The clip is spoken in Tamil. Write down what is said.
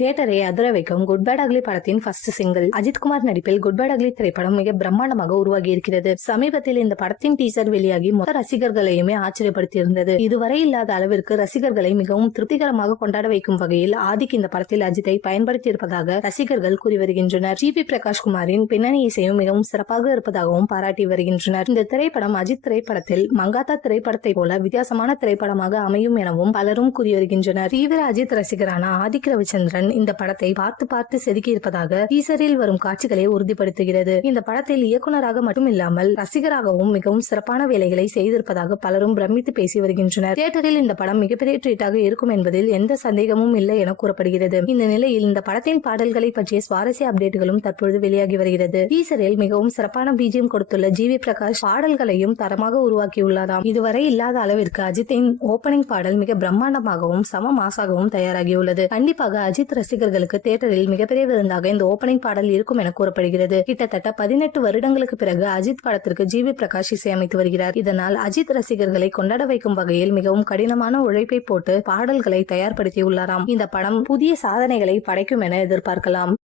தியேட்டரை அதிர வைக்கும் குட் பேட் அக்லி படத்தின் ஃபர்ஸ்ட் சிங்கிள். அஜித்குமார் நடிப்பில் குட் பேட் அக்லி திரைப்படம் மிக பிரம்மாண்டமாக உருவாகி இருக்கிறது. சமீபத்தில் இந்த படத்தின் டீசர் வெளியாகி மொத்த ரசிகர்களையுமே ஆச்சரியப்படுத்தியிருந்தது. இதுவரை இல்லாத அளவிற்கு ரசிகர்களை மிகவும் திருப்திகரமாக கொண்டாட வைக்கும் வகையில் ஆதிக் இந்த படத்தில் அஜித்தை பயன்படுத்தி இருப்பதாக ரசிகர்கள் கூறி வருகின்றனர். ஜி.வி. பிரகாஷ் குமாரின் பின்னணி இசையும் மிகவும் சிறப்பாக இருப்பதாகவும் பாராட்டி வருகின்றனர். இந்த திரைப்படம் அஜித் திரைப்படத்தில் மங்காத்தா திரைப்படத்தை போல வித்தியாசமான திரைப்படமாக அமையும் எனவும் பலரும் கூறி வருகின்றனர். தீவிர அஜித் ரசிகரான ஆதிக் ரவிச்சந்திரன் இந்த படத்தை பார்த்து செதுக்கி இருப்பதாக டீசரில் வரும் காட்சிகளை உறுதிப்படுத்துகிறது. இந்த படத்தில் இயக்குனராக மட்டும் இல்லாமல் ரசிகராகவும் மிகவும் சிறப்பான வேலைகளை செய்திருப்பதாக பலரும் பிரமித்து பேசி வருகின்றனர். தியேட்டரில் இந்த படம் மிகப்பெரிய ட்ரீட்டாக இருக்கும் என்பதில் எந்த சந்தேகமும் இல்லை என கூறப்படுகிறது. இந்த நிலையில் இந்த படத்தின் பாடல்களை பற்றிய சுவாரஸ்ய அப்டேட்டுகளும் தற்பொழுது வெளியாகி வருகிறது. டீசரில் மிகவும் சிறப்பான பிஜிஎம் கொடுத்துள்ள ஜி.வி. பிரகாஷ் பாடல்களையும் தரமாக உருவாக்கியுள்ளதாம். இதுவரை இல்லாத அளவிற்கு அஜித்தின் ஓபனிங் பாடல் மிக பிரம்மாண்டமாகவும் சம மாசாகவும் தயாராகியுள்ளது. கண்டிப்பாக அஜித் ரசிகர்களுக்கு தியேட்டரில் மிகப்பெரிய விருந்தாக இந்த ஓபனிங் பாடல் இருக்கும் என கூறப்படுகிறது. கிட்டத்தட்ட 18 வருடங்களுக்கு பிறகு அஜித் படத்திற்கு ஜி.வி. பிரகாஷ் இசையமைத்து வருகிறார். இதனால் அஜித் ரசிகர்களை கொண்டாட வைக்கும் வகையில் மிகவும் கடினமான உழைப்பை போட்டு பாடல்களை தயார்படுத்தியுள்ளாராம். இந்த படம் புதிய சாதனைகளை படைக்கும் என எதிர்பார்க்கலாம்.